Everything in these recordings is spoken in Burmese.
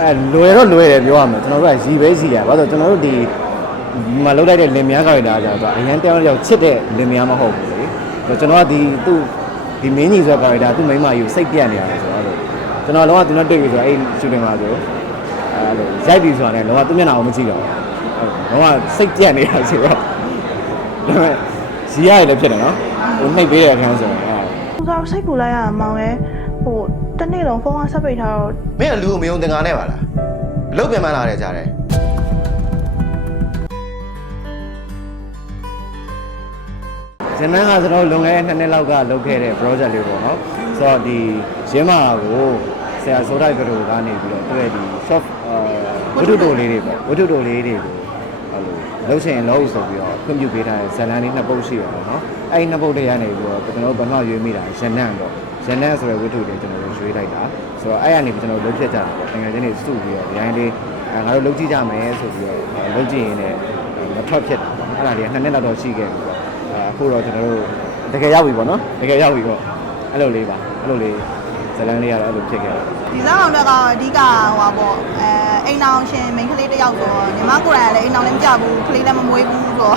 အဲလွယ်တော့လွယ်တယ်ပြောရမယ်ကျွန်တော်တို့ကရီပဲစီရဘာလို့လဲဆိုတော့ကျွန်တော်တို့ဒီဒီမှာလောက်လိုက်တဲ့လင်မယားကာရီတာကြာဆိုတော့အရန်တောင်းတစ်ယောက်ချစ်တဲ့လင်မယားမဟုတ်ဘူးလေဆိုတော့ကျွန်တော်ကဒီသူ့ဒီမင်းကြီးဆိုတဲ့ကာရီတာသူ့မိန်းမကြီးကိုစိတ်ပြတ်နေရတယ်ဆိုတော့အဲ့လိုကျွန်တော်လုံးဝသူနဲ့တွေ့ပြီဆိုတော့အဲ့ရှူတင်မှာဆိုအဲ့လိုရိုက်ပြီဆိုတာနဲ့လုံးဝသူ့မျက်နှာကိုမကြည့်တော့ဘူးအဲ့လုံးဝစိတ်ပြတ်နေတာဆိုတော့ဒါပေမဲ့ရီရတယ်လည်းဖြစ်တယ်နော်ဟိုနှိပ်ပေးတဲ့အခန်းဆိုရင်အဲ့သူစားစိတ်ပူလိုက်ရမောင်ရဲ့ဟို တနေ့လုံးဖုန်းကဆက်ပိတ်ထားတော့မင်းကလူကိုမယုံသင်္ကာနဲ့ပါလားအလုပ်ပြန်မှလာတယ်ကြားတယ်ဇနန်းကကျွန်တော်လွန်ခဲ့တဲ့နှစ်နှစ်လောက်ကလုပ်ခဲ့တဲ့ project လေးပေါ့နော်ဆိုတော့ဒီရင်းမာကိုဆရာဆိုတိုက်ကတို့ကနေပြီးတော့သူရဲ့ဒီ soft ဝတ္ထုတိုလေးတွေပေါ့ဝတ္ထုတိုလေးတွေကိုအဲ့လိုလှုပ်ရှင်လှုပ်ဆိုပြီးတော့ခွင့်ပြုပေးထားတဲ့ဇလန်းလေးနှစ်ပုတ်ရှိရတော့နော်အဲ့ဒီနှစ်ပုတ်တွေကနေပြီးတော့ကျွန်တော်တို့ဘဏ္ဍရွေးမိတာရနန်းပေါ့ ရနန်းဆိုတဲ့ဝတ္ထုတွေကျွန်တော်တို့ရွေးလိုက်တာဆိုတော့အဲ့ရနေပြီးကျွန်တော်တို့လှုပ်ဖြစ်ကြတာပေါ့ငွေချင်းတွေစုပြီးတော့ဒီတိုင်းလေးအဲငါတို့လှုပ်ကြည့်ကြမယ်ဆိုပြီးတော့လှုပ်ကြည့်ရင်လည်းမထွက်ဖြစ်တာပေါ့အဲ့ဒါတွေကနှစ်နှစ်လောက်တော့ရှိခဲ့ပြီပေါ့အဲအခုတော့ကျွန်တော်တို့တကယ်ရောက်ပြီပေါ့နော်တကယ်ရောက်ပြီပေါ့အဲ့လိုလေးပါအဲ့လိုလေးဇလန်းလေးကတော့အဲ့လိုဖြစ်ခဲ့တ ယ်ဒီစားအောင်တော့ကအဓိကဟိုပါပေါ့အဲအိမ်အောင်ရှင်မိန်းကလေးတစ်ယောက်ဆိုတော့ညီမကိုယ်တိုင်လည်းအိမ်အောင်လည်းမကြဘူးကလေးလည်းမမွေးဘူးဆိုတော့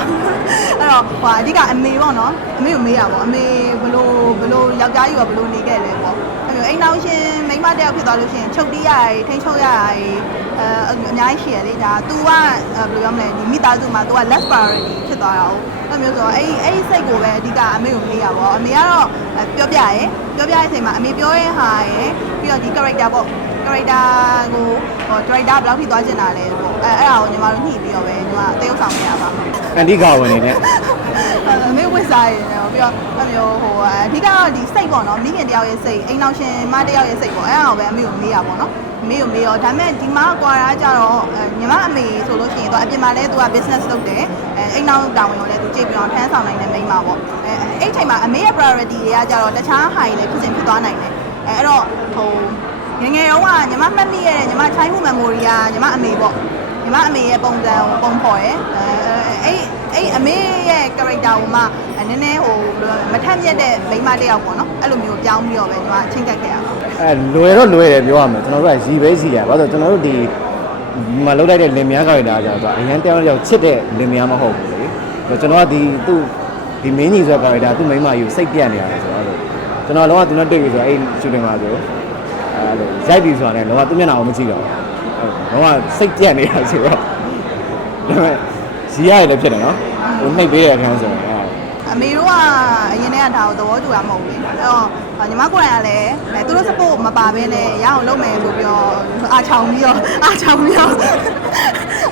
အဲ့တော့ဟိုအဓိကအမေပေါ့နော်အမေကိုမေးရပေါ့အမေဘလို့ဘလို့ယောက်ျားကြီးကဘလို့နေခဲ့လဲပေါ့ အဲ့လိုအိမ်အောင်ရှင်မိန်းမတစ်ယောက်ဖြစ်သွားလို့ရှိရင်ချုပ်တီးရရထိန်းချုပ်ရရအဲအများကြီးရှိရလေဒါ तू ကဘယ်လိုပြောမလဲဒီမိသားစုမှာ तू က less priority ဖြစ်သွားတာဟုတ်အဲ့မျိုးဆိုတော့အဲ့အဲ့ဒီစိတ်ကိုပဲအဓိကအမေကိုမေးရပေါ့အမေကတော့ပြောပြရဲပြောပြတဲ့အချိန်မှာအမေပြောတဲ့ဟာရယ်ပြီးတော့ဒီ character ပေါ့ character ကိုဟို character ဘယ်လောက်ထိသွားကျင်တာလဲပေါ့အဲအဲ့ဒါကိုညီမတို့ညှိပြီးတော့ပဲညီမတရုပ်ဆောင်နေရပါအန်တီကဝင်နေတဲ့ အမေဝစ်စားရယ်နော်ပြီးတော့အဲ့မျိုးဟိုအဓိကတော့ဒီစိတ်ပေါ့နော်မိခင်တယောက်ရဲ့စိတ်အိမ်အောင်ရှင်မတယောက်ရဲ့စိတ်ပေါ့အဲ့ဒါကိုပဲအမေကိုမေးရပါတော့အမေကိုမေးရောဒါပေမဲ့ဒီမှာကွာတာကြတော့ညီမအမေဆိုလို့ရှိရင်တော့အပြင်မှာလဲသူက business လုပ်တယ်အဲအိမ်အောင်တာဝန်ကိုလည်းသူကြည့်ပြီးတော့ထမ်းဆောင်နိုင်တဲ့မိန်းမပေါ့အဲအဲ့ချိန်မှာအမေရဲ့ priority တွေကကြတော့တခြားဟာတွေလည်းဖြစ်စဉ်ဖြစ်သွားနိုင်တယ်အဲအဲ့တော့ဟိုငယ်ငယ်တုန်းကညီမမှတ်မိရတဲ့ညီမ childhood memory ကညီမအမေပေါ့ညီမအမေရဲ့ပုံစံကိုပုံဖော်ရယ်အဲအဲ့ အဲ့အမေရဲ့ character ကိုမှနည်းနည်းဟိုမထက်မြက်တဲ့မိန်းမတစ်ယောက်ပေါ့နော်အဲ့လိုမျိုးပြောင်းပြီးတော့ပဲညီမချင်းကပ်ခဲ့ရတာအဲလွယ်တော့လွယ်တယ်ပြောရမယ်ကျွန်တော်တို့ကရီပဲစီရဘာလို့လဲဆိုတော့ကျွန်တော်တို့ဒီဒီမှာလောက်လိုက်တဲ့လင်မယားကာရီတာကြာဆိုတော့အရန်တောင်းတစ်ယောက်ချစ်တဲ့လင်မယားမဟုတ်ဘူးလေဆိုတော့ကျွန်တော်ကဒီသူ့ဒီမင်းကြီးဆိုတဲ့ကာရီတာသူ့မိန်းမကြီးကိုစိတ်ပြတ်နေရတယ်ဆိုတော့အဲ့လိုကျွန်တော်လုံးဝသူနဲ့တွေ့ပြီဆိုတော့အဲ့ရှူတင်မှာဆိုအဲ့လိုရိုက်ပြီဆိုတာနဲ့လုံးဝသူ့မျက်နှာကိုမကြည့်တော့ဘူးလုံးဝစိတ်ပြတ်နေတာဆိုတော့ဒါပေမဲ့ ရီရတယ်လည်းဖြစ်တယ်နော်ဟိုနှိပ်ပေးတဲ့အခန်းဆိုရင်အဲ့အမေတို့ကအရင်တည်းကဒါကိုသဘောတူတာမဟုတ်ဘူးလေအဲ့တော့ညီမကိုယ်တိုင်ကလည်းအဲသူတို့ support မပါဘဲနဲ့ရအောင်လုပ်မယ်ဆိုပြီးတော့အာချောင်ပြီးတော့အာချောင်ပြီးတော့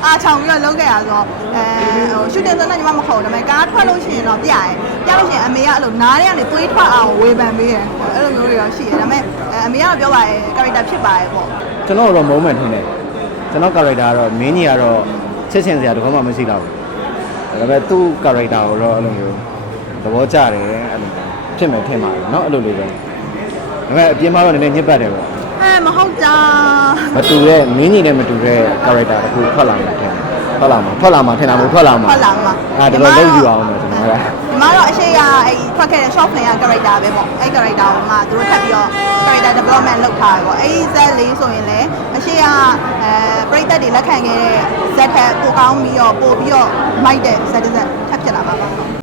အာချောင်ပြီးတော့လုပ်ခဲ့ရဆိုတော့အဲဟိုရှူတင်ဆိုတော့ညီမမခေါ်ဘူးဒါပေမဲ့ကားထွက်လို့ရှိရင်တော့ပြရဲပြလို့ရှိရင်အမေကအဲ့လိုနားထဲကနေသွေးထွက်အောင်ဝေဖန်ပေးတယ်အဲ့လိုမျိုးတွေတော့ရှိတယ်ဒါပေမဲ့အမေကတော့ပြောပါရဲ့ character ဖြစ်ပါရဲ့ပေါ့ကျွန်တော်တော့ moment ထင်တယ်ကျွန်တော် character ကတော့မင်းကြီးကတော့ ချစ်ချင်စရာတခုမှမရှိတော့ဘူးဒါပေမဲ့သူ့ character ကိုတော့အဲ့လိုမျိုးသဘောကျတယ်အဲ့လိုဖြစ်မယ်ထင်ပါတယ်เนาะအဲ့လိုလေးပဲဒါပေမဲ့အပြင်မှာတော့နည်းနည်းညစ်ပတ်တယ်ပေါ့ အဲမဟုတ်တာ မတူတဲ့မင်းကြီးနဲ့မတူတဲ့ character တခုထွက်လာမှာထင်တယ်ထွက်လာမှာထွက်လာမှာထင်တာမဟုတ်ထွက်လာမှာ ထွက်လာမှာ အဲ့ဒါတော့လုံးယူအောင်လို့ကျွန်တော်က ဒီမှာတော့အရှိရအဲ့ထွက်ခဲ့တဲ့ short film က character ပဲပေါ့အဲ့ character ကိုမှသူတို့ development လုပ်ထားတယ်ပေါ့အဲ့ဒီ Z လေးဆိုရင်လည်းအရှိရအဲပရိသတ်တွေလက်ခံခဲ့တဲ့ Z ထက်ပိုကောင်းပြီးတော့ပိုပြီးတော့မိုက်တဲ့ Z တစ် Z ထပ်ဖြစ်လာပါပါ